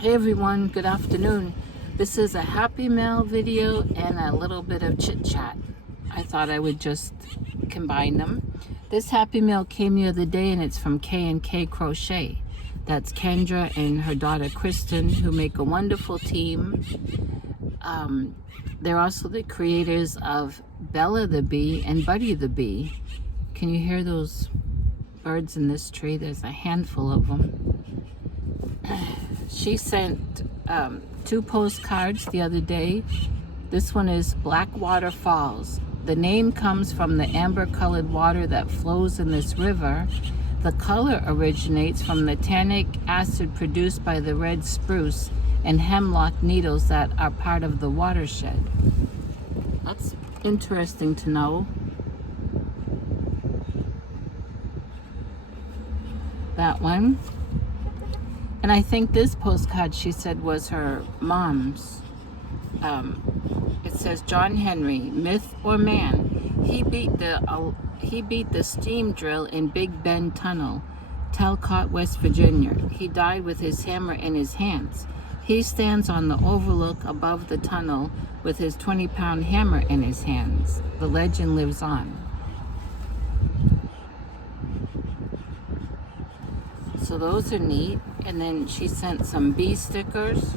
Hey everyone, good afternoon. This is a Happy Mail video and a little bit of chit chat. I thought I would just combine them. This Happy Mail came the other day and it's from K&K Crochet. That's Kendra and her daughter Kristen, who make a wonderful team. They're also the creators of Bella the Bee and Buddy the Bee. Can you hear those birds in this tree? There's a handful of them. She sent 2 postcards the other day. This one is Blackwater Falls. The name comes from the amber-colored water that flows in this river. The color originates from the tannic acid produced by the red spruce and hemlock needles that are part of the watershed. That's interesting to know. That one. And I think this postcard, she said, was her mom's. It says, John Henry, myth or man? He beat the steam drill in Big Bend Tunnel, Talcott, West Virginia. He died with his hammer in his hands. He stands on the overlook above the tunnel with his 20-pound hammer in his hands. The legend lives on. So those are neat. And then she sent some bee stickers.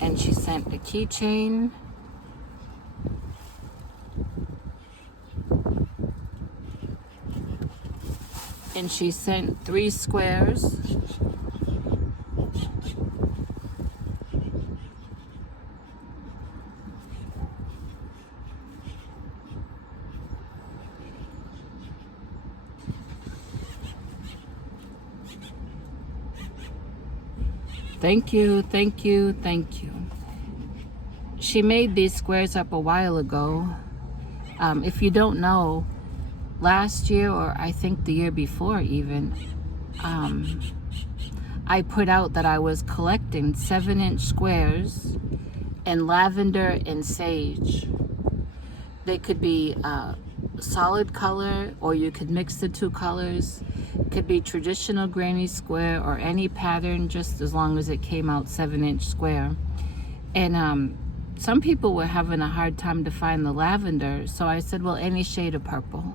And she sent a keychain. And she sent 3 squares. Thank you, thank you, thank you. She made these squares up a while ago. If you don't know, last year, or I think the year before even, I put out that I was collecting 7-inch squares in lavender and sage. They could be solid color, or you could mix the 2 colors. Could be traditional granny square or any pattern, just as long as it came out 7-inch square. And some people were having a hard time to find the lavender, so I said, well, any shade of purple.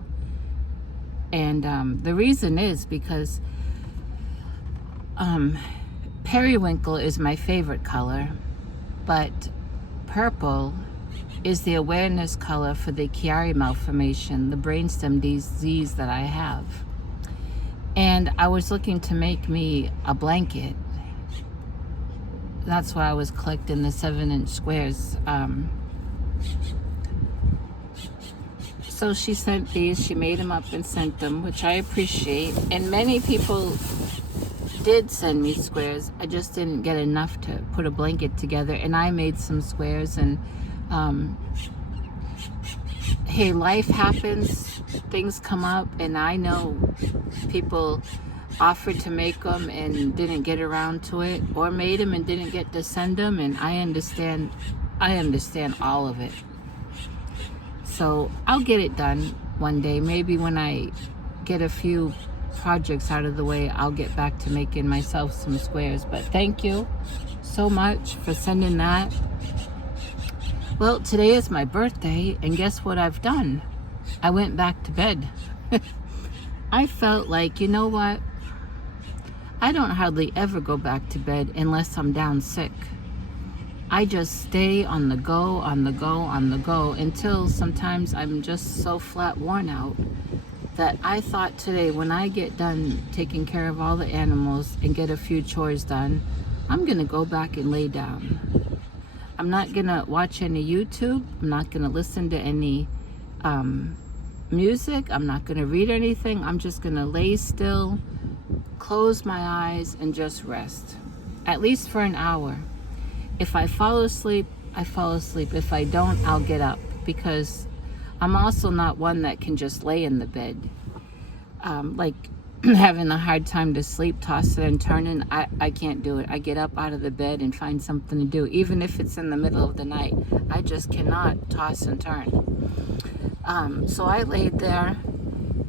And the reason is because periwinkle is my favorite color, but purple is the awareness color for the Chiari malformation, the brainstem disease that I have. And I was looking to make me a blanket. That's why I was collecting the 7-inch squares. So she sent these. She made them up and sent them, which I appreciate. And many people did send me squares. I just didn't get enough to put a blanket together. And I made some squares. And hey, life happens. Things come up, and I know people offered to make them and didn't get around to it, or made them and didn't get to send them, and I understand all of it. So I'll get it done one day. Maybe when I get a few projects out of the way, I'll get back to making myself some squares. But thank you so much for sending that. Well, today is my birthday, and guess what I've done? I went back to bed. I felt like, you know what? I don't hardly ever go back to bed unless I'm down sick. I just stay on the go, on the go, on the go, until sometimes I'm just so flat worn out that I thought today, when I get done taking care of all the animals and get a few chores done, I'm gonna go back and lay down. I'm not gonna watch any YouTube. I'm not gonna listen to any music. I'm not gonna read anything. I'm just gonna lay still, close my eyes, and just rest. At least for an hour. If I fall asleep, I fall asleep. If I don't, I'll get up, because I'm also not one that can just lay in the bed. Like having a hard time to sleep, tossing and turning, I can't do it. I get up out of the bed and find something to do, even if it's in the middle of the night. I just cannot toss and turn. So I laid there,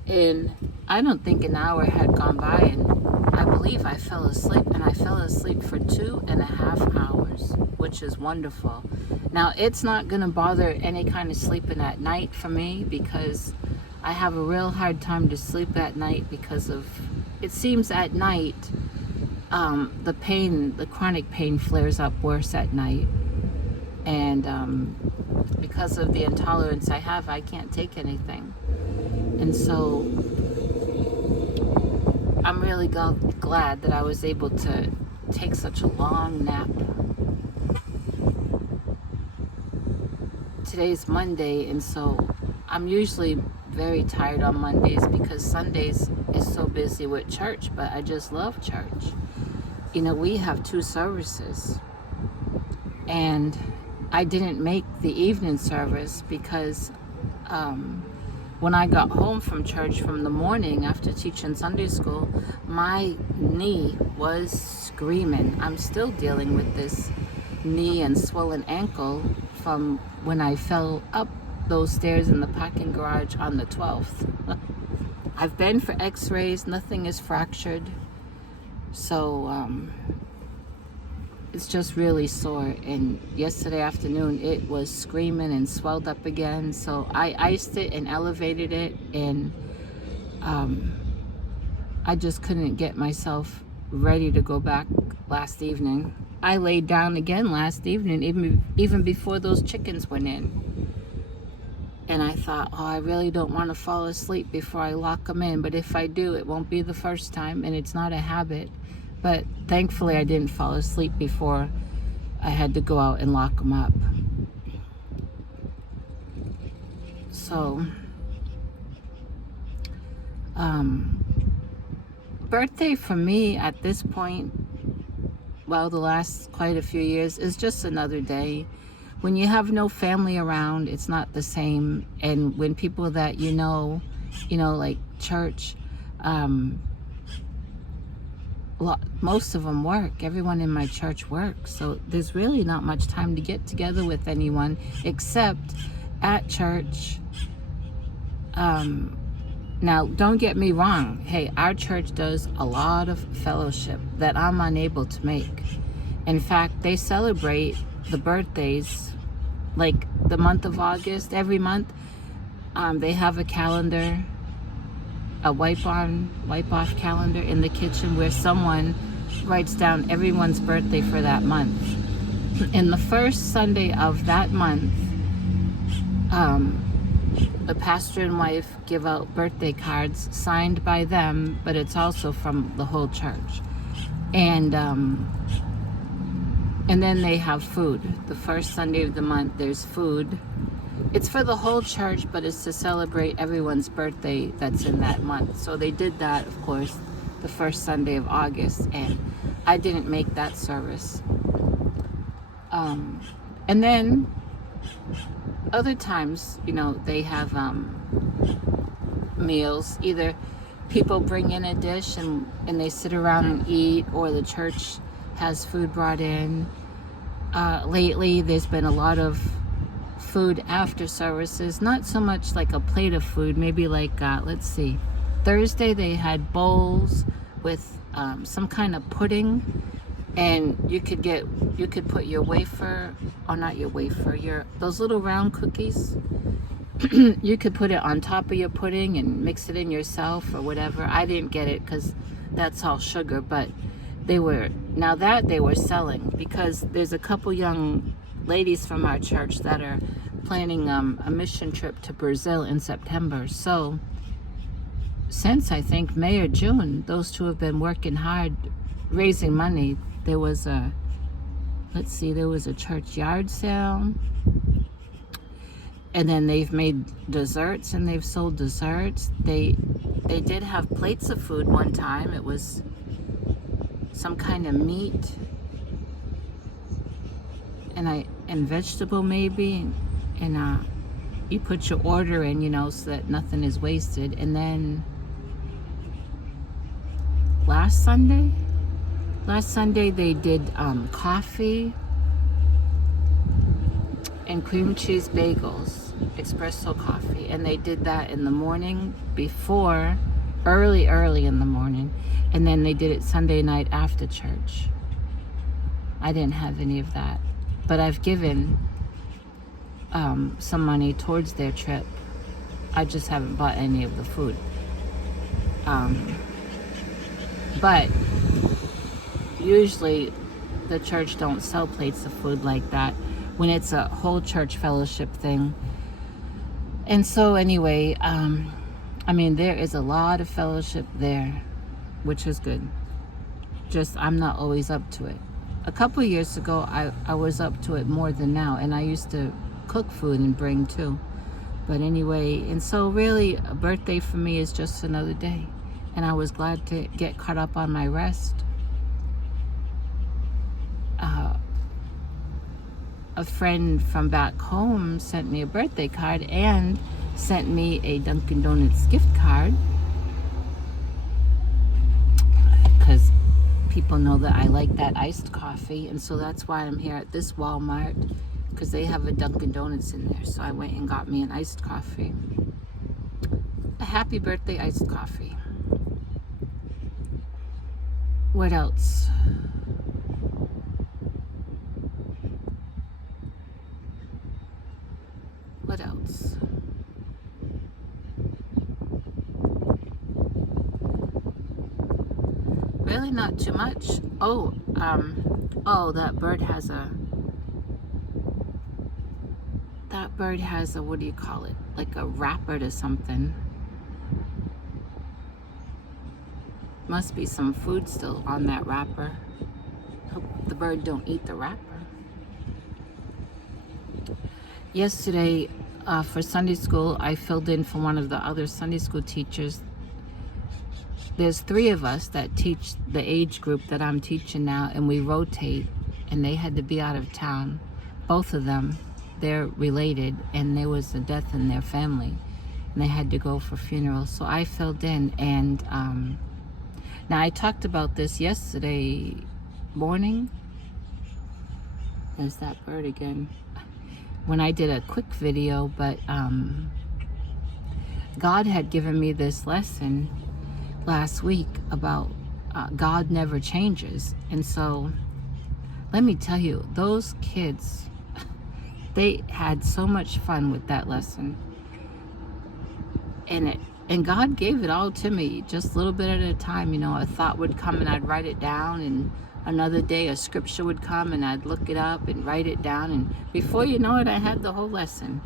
and I don't think an hour had gone by, and I believe I fell asleep, and I fell asleep for 2.5 hours, which is wonderful. Now, it's not going to bother any kind of sleeping at night for me, because I have a real hard time to sleep at night because of, it seems at night, the chronic pain flares up worse at night. And because of the intolerance I have, I can't take anything. And so I'm really glad that I was able to take such a long nap. Today's Monday, and so I'm usually very tired on Mondays because Sundays is so busy with church, but I just love church. You know, we have 2 services, and I didn't make the evening service because when I got home from church from the morning after teaching Sunday school, my knee was screaming. I'm still dealing with this knee and swollen ankle from when I fell up those stairs in the parking garage on the 12th. I've been for x-rays, nothing is fractured. So it's just really sore, and yesterday afternoon it was screaming and swelled up again, so I iced it and elevated it, and I just couldn't get myself ready to go back last evening. I laid down again last evening, even before those chickens went in, and I thought, oh, I really don't want to fall asleep before I lock them in, but if I do, it won't be the first time, and it's not a habit. But thankfully I didn't fall asleep before I had to go out and lock them up. So, birthday for me at this point, well, the last quite a few years, is just another day. When you have no family around, it's not the same. And when people that you know, like church, most of them work. Everyone in my church works, so there's really not much time to get together with anyone except at church. Now, don't get me wrong. Hey, our church does a lot of fellowship that I'm unable to make. In fact, they celebrate the birthdays, like the month of August, every month. They have a calendar, a wipe-off calendar in the kitchen where someone writes down everyone's birthday for that month. And the first Sunday of that month, the pastor and wife give out birthday cards signed by them, but it's also from the whole church. And then they have food. The first Sunday of the month, there's food. It's for the whole church, but it's to celebrate everyone's birthday that's in that month. So they did that, of course, the first Sunday of August, and I didn't make that service. And then other times, they have meals. Either people bring in a dish and they sit around and eat, or the church has food brought in. Lately, there's been a lot of food after services, not so much like a plate of food, maybe like, let's see, Thursday they had bowls with some kind of pudding, and you could put your wafer, or not your wafer, those little round cookies, you could put it on top of your pudding and mix it in yourself or whatever. I didn't get it because that's all sugar, but they were selling, because there's a couple young ladies from our church that are planning a mission trip to Brazil in September. So since I think May or June, those two have been working hard raising money. There was a church yard sale, and then they've made desserts and they've sold desserts. They did have plates of food one time. It was some kind of meat and vegetable maybe, and you put your order in, so that nothing is wasted. And then last Sunday they did coffee and cream cheese bagels. espresso coffee, and they did that in the morning before, early in the morning, and then they did it Sunday night after church. I didn't have any of that, but I've given some money towards their trip. I just haven't bought any of the food. But usually the church don't sell plates of food like that when it's a whole church fellowship thing. And so anyway, I mean, there is a lot of fellowship there, which is good. Just I'm not always up to it. A couple of years ago, I was up to it more than now, and I used to cook food and bring too. But anyway, and so really a birthday for me is just another day, and I was glad to get caught up on my rest. A friend from back home sent me a birthday card and sent me a Dunkin' Donuts gift card, because people know that I like that iced coffee, and so that's why I'm here at this Walmart, because they have a Dunkin' Donuts in there. So I went and got me an iced coffee. A happy birthday iced coffee. What else? What else? Really not too much. Oh, that bird has a, what do you call it? Like a wrapper to something. Must be some food still on that wrapper. Hope the bird don't eat the wrapper. Yesterday, for Sunday school, I filled in for one of the other Sunday school teachers. There's 3 of us that teach the age group that I'm teaching now, and we rotate, and they had to be out of town. Both of them, they're related, and there was a death in their family, and they had to go for funerals. So I filled in, and now I talked about this yesterday morning. There's that bird again. When I did a quick video, but God had given me this lesson last week about God never changes. And so let me tell you, those kids, they had so much fun with that lesson. And God gave it all to me, just a little bit at a time. You know, a thought would come and I'd write it down, and another day a scripture would come and I'd look it up and write it down, and before you know it, I had the whole lesson.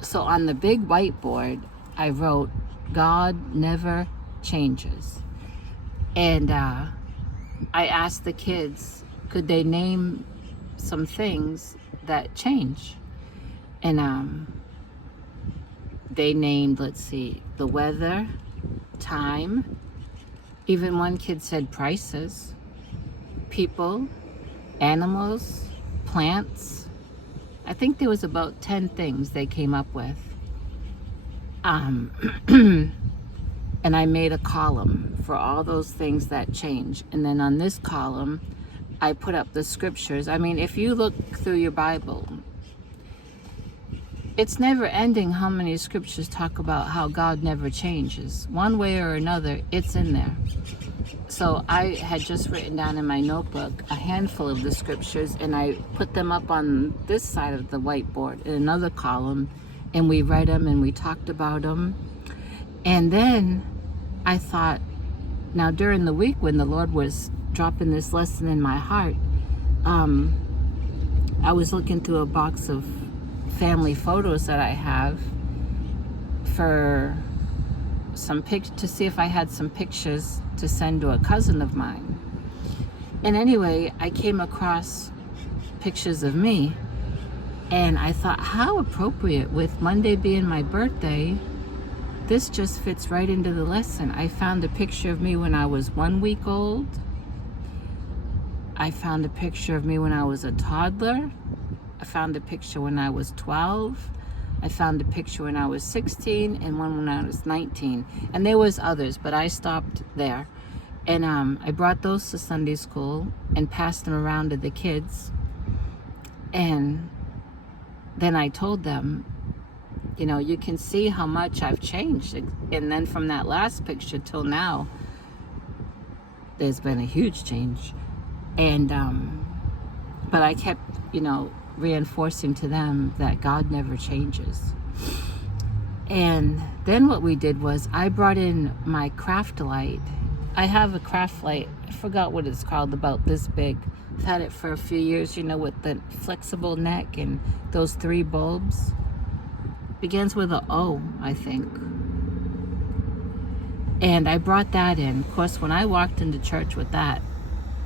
So on the big whiteboard, I wrote, God never changes. And I asked the kids, could they name some things that change? And they named, let's see, the weather, time. Even one kid said prices, people, animals, plants. I think there was about 10 things they came up with. And I made a column for all those things that change. And then on this column, I put up the scriptures. I mean, if you look through your Bible, it's never ending how many scriptures talk about how God never changes. One way or another, it's in there. So I had just written down in my notebook a handful of the scriptures, and I put them up on this side of the whiteboard in another column, and we read them and we talked about them. And then I thought, now during the week when the Lord was dropping this lesson in my heart, I was looking through a box of family photos that I have for some to see if I had some pictures to send to a cousin of mine. And anyway, I came across pictures of me, and I thought, how appropriate with Monday being my birthday. This just fits right into the lesson. I found a picture of me when I was 1 week old. I found a picture of me when I was a toddler. I found a picture when I was 12. I found a picture when I was 16, and one when I was 19. And there was others, but I stopped there. And I brought those to Sunday school and passed them around to the kids. And then I told them, you can see how much I've changed. And then from that last picture till now, there's been a huge change. And but I kept, reinforcing to them that God never changes. And then what we did was I brought in my craft light. I have a craft light. I forgot what it's called, about this big. I've had it for a few years, with the flexible neck and those 3 bulbs. Begins with a O, I think. And I brought that in. Of course, when I walked into church with that,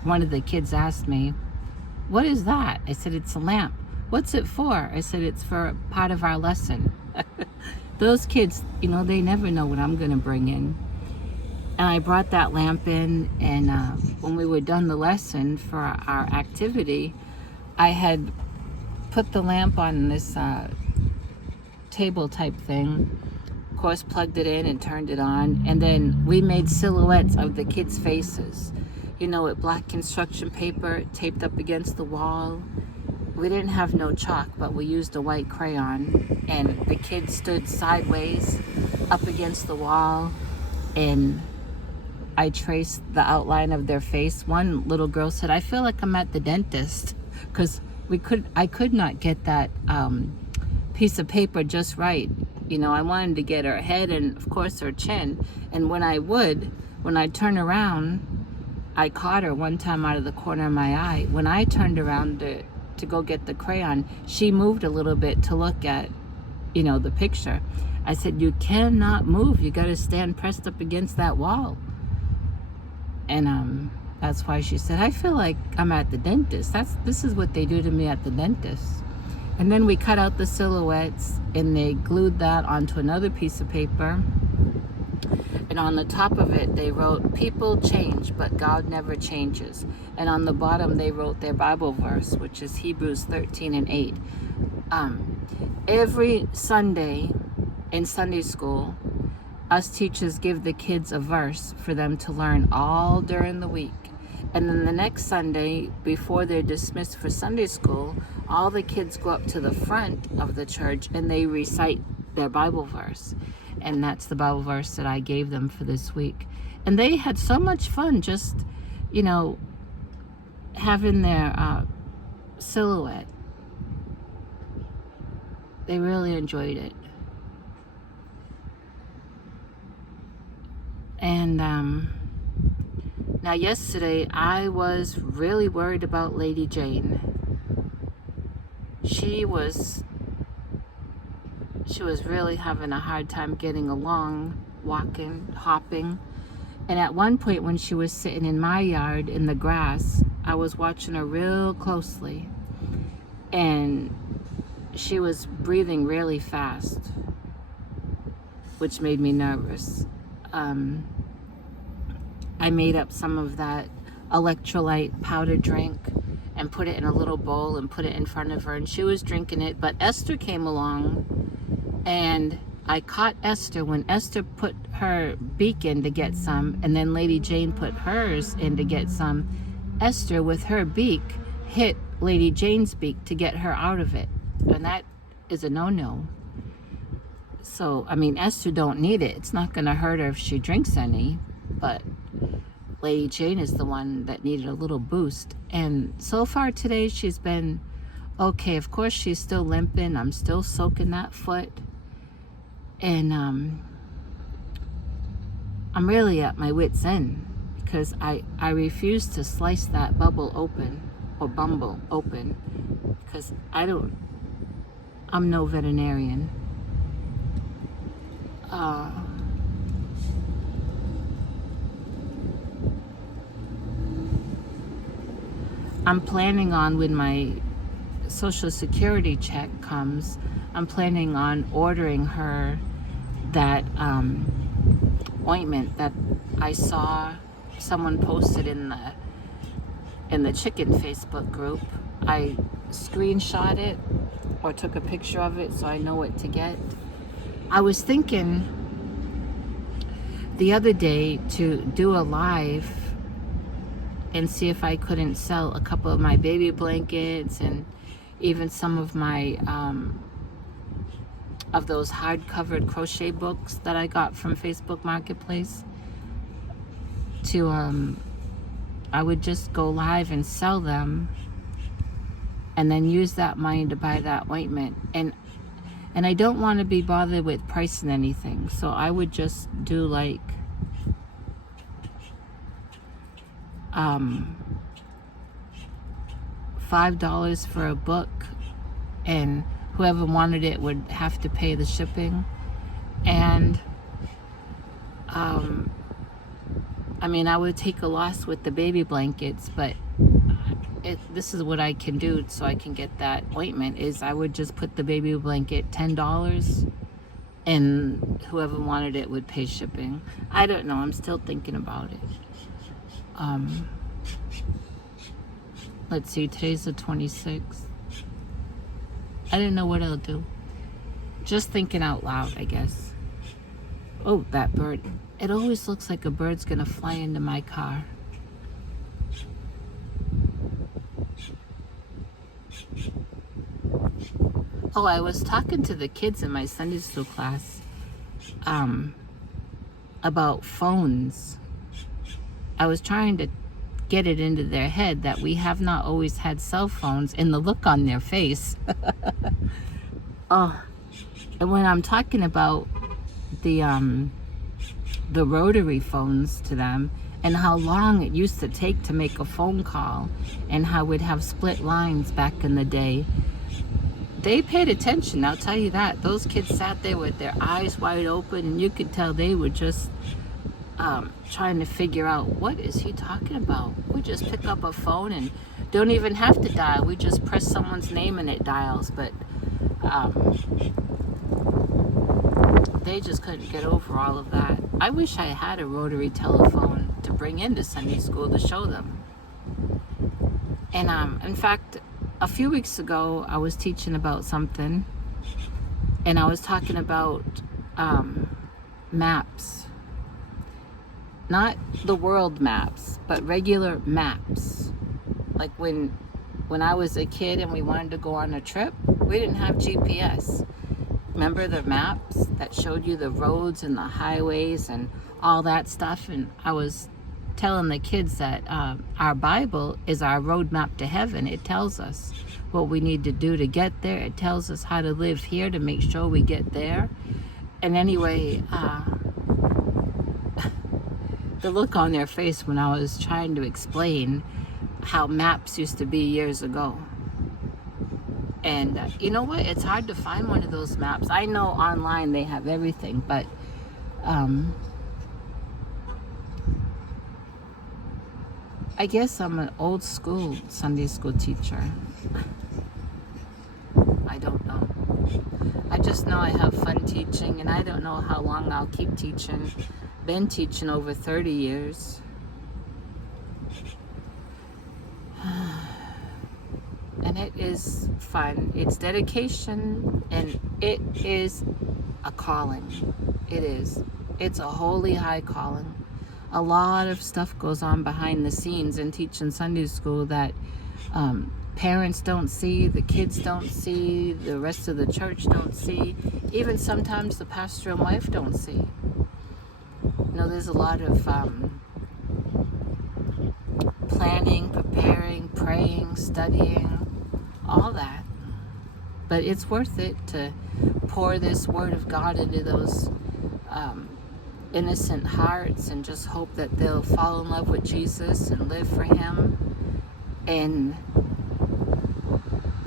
one of the kids asked me, "What is that?" I said, "It's a lamp." "What's it for?" I said, "It's for part of our lesson." Those kids, they never know what I'm going to bring in. And I brought that lamp in, and when we were done the lesson for our activity, I had put the lamp on this table type thing. Of course, plugged it in and turned it on, and then we made silhouettes of the kids' faces, with black construction paper taped up against the wall. We didn't have no chalk, but we used a white crayon, and the kids stood sideways up against the wall, and I traced the outline of their face. One little girl said, "I feel like I'm at the dentist," because I could not get that piece of paper just right. I wanted to get her head and, of course, her chin. And when I'd turn around, I caught her one time out of the corner of my eye. When I turned around to go get the crayon, she moved a little bit to look at, the picture. I said, "You cannot move. You got to stand pressed up against that wall." And that's why she said, "I feel like I'm at the dentist." This is what they do to me at the dentist. And then we cut out the silhouettes, and they glued that onto another piece of paper. And on the top of it, they wrote, "People change, but God never changes." And on the bottom, they wrote their Bible verse, which is Hebrews 13:8. Every Sunday in Sunday school, us teachers give the kids a verse for them to learn all during the week. And then the next Sunday, before they're dismissed for Sunday school, all the kids go up to the front of the church and they recite their Bible verse. And that's the Bible verse that I gave them for this week. And they had so much fun just, having their silhouette. They really enjoyed it. And now yesterday, I was really worried about Lady Jane. She was really having a hard time getting along, walking, hopping. And at one point when she was sitting in my yard in the grass, I was watching her real closely. And she was breathing really fast, which made me nervous. I made up some of that electrolyte powder drink and put it in a little bowl and put it in front of her, and she was drinking it. But Esther came along, and I caught Esther when Esther put her beak in to get some, and then Lady Jane put hers in to get some. Esther, with her beak, hit Lady Jane's beak to get her out of it, and that is a no-no. So, Esther don't need it. It's not going to hurt her if she drinks any, but Lady Jane is the one that needed a little boost. And so far today, she's been okay. Of course, she's still limping. I'm still soaking that foot. And I'm really at my wit's end because I refuse to slice that bumble open because I'm no veterinarian. I'm planning on, when my Social Security check comes, I'm planning on ordering her that ointment that I saw someone posted in the chicken Facebook group. I screenshot it or took a picture of it so I know what to get. I was thinking the other day to do a live and see if I couldn't sell a couple of my baby blankets and, even some of my of those hard-covered crochet books that I got from Facebook Marketplace, to I would just go live and sell them, and then use that money to buy that ointment. And I don't want to be bothered with pricing anything, so I would just do like $5 for a book, and whoever wanted it would have to pay the shipping. And I mean, I would take a loss with the baby blankets, but this is what I can do so I can get that ointment, is I would just put the baby blanket $10, and whoever wanted it would pay shipping. I don't know, I'm still thinking about it. Let's see, today's the 26th. I don't know what I'll do. Just thinking out loud, I guess. Oh, that bird. It always looks like a bird's gonna fly into my car. Oh, I was talking to the kids in my Sunday school class about phones. I was trying to get it into their head that we have not always had cell phones, and the look on their face. Oh, and when I'm talking about the rotary phones to them, and how long it used to take to make a phone call, and how we'd have split lines back in the day, they paid attention, I'll tell you that. Those kids sat there with their eyes wide open, and you could tell they were just trying to figure out, what is he talking about? We just pick up a phone and don't even have to dial. We just press someone's name and it dials. But they just couldn't get over all of that. I wish I had a rotary telephone to bring into Sunday school to show them. And in fact, a few weeks ago, I was teaching about something, and I was talking about maps. Not the world maps, but regular maps. Like when I was a kid and we wanted to go on a trip, we didn't have GPS. Remember the maps that showed you the roads and the highways and all that stuff? And I was telling the kids that our Bible is our roadmap to heaven. It tells us what we need to do to get there. It tells us how to live here to make sure we get there. And anyway, the look on their face when I was trying to explain how maps used to be years ago. And you know what? It's hard to find one of those maps. I know online they have everything, but I guess I'm an old school Sunday school teacher. I don't know. I just know I have fun teaching, and I don't know how long I'll keep teaching. Been teaching over 30 years. And it is fun. It's dedication, and it is a calling. It is. It's a holy high calling. A lot of stuff goes on behind the scenes in teaching Sunday school that parents don't see, the kids don't see, the rest of the church don't see, even sometimes the pastor and wife don't see. You know, there's a lot of planning, preparing, praying, studying, all that. But it's worth it to pour this word of God into those innocent hearts and just hope that they'll fall in love with Jesus and live for Him. And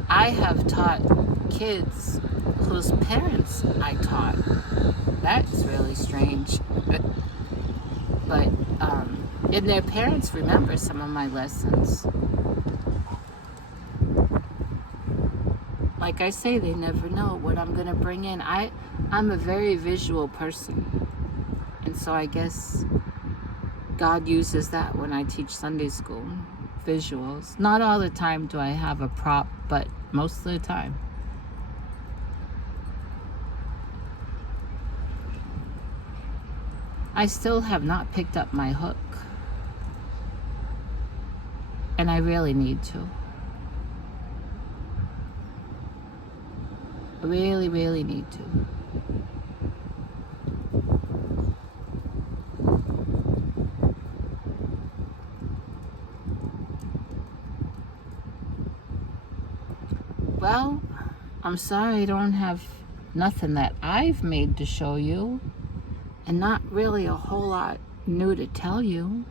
I have taught kids whose parents I taught. That's really strange. But and their parents remember some of my lessons. Like I say, they never know what I'm going to bring in. I'm a very visual person. And so I guess God uses that when I teach Sunday school. Visuals. Not all the time do I have a prop, but most of the time. I still have not picked up my hook. And I really need to. Really, really need to. Well, I'm sorry I don't have nothing that I've made to show you, and not really a whole lot new to tell you.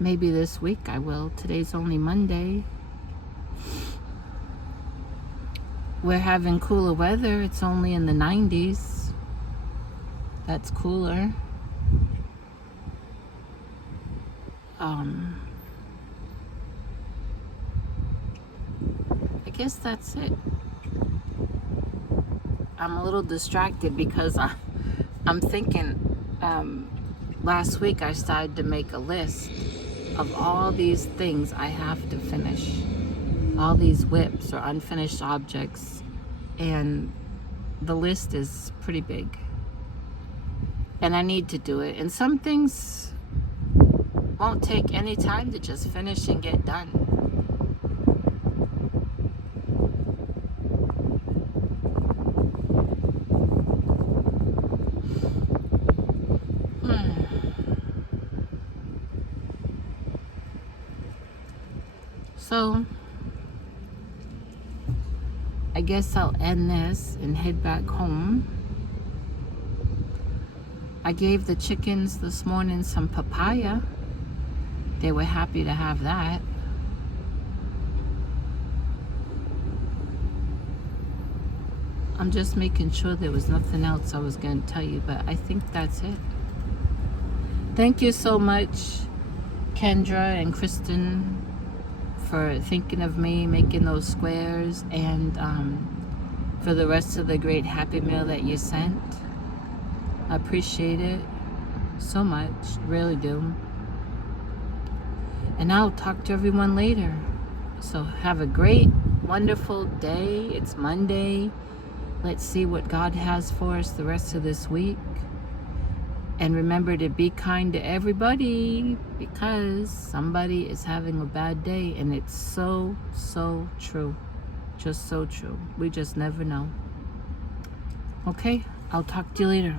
Maybe this week I will. Today's only Monday. We're having cooler weather. It's only in the 90s. That's cooler. I guess that's it. I'm a little distracted because I'm thinking, last week I started to make a list of all these things I have to finish. All these whips or unfinished objects. And the list is pretty big. And I need to do it. And some things won't take any time to just finish and get done. So I guess I'll end this and head back home. I gave the chickens this morning some papaya. They were happy to have that. I'm just making sure there was nothing else I was going to tell you, but I think that's it. Thank you so much, Kendra and Kristen, for thinking of me, making those squares, and for the rest of the great Happy Meal that you sent. I appreciate it so much, really do. And I'll talk to everyone later. So have a great, wonderful day. It's Monday. Let's see what God has for us the rest of this week. And remember to be kind to everybody, because somebody is having a bad day, and it's so, so true. Just so true. We just never know. Okay, I'll talk to you later.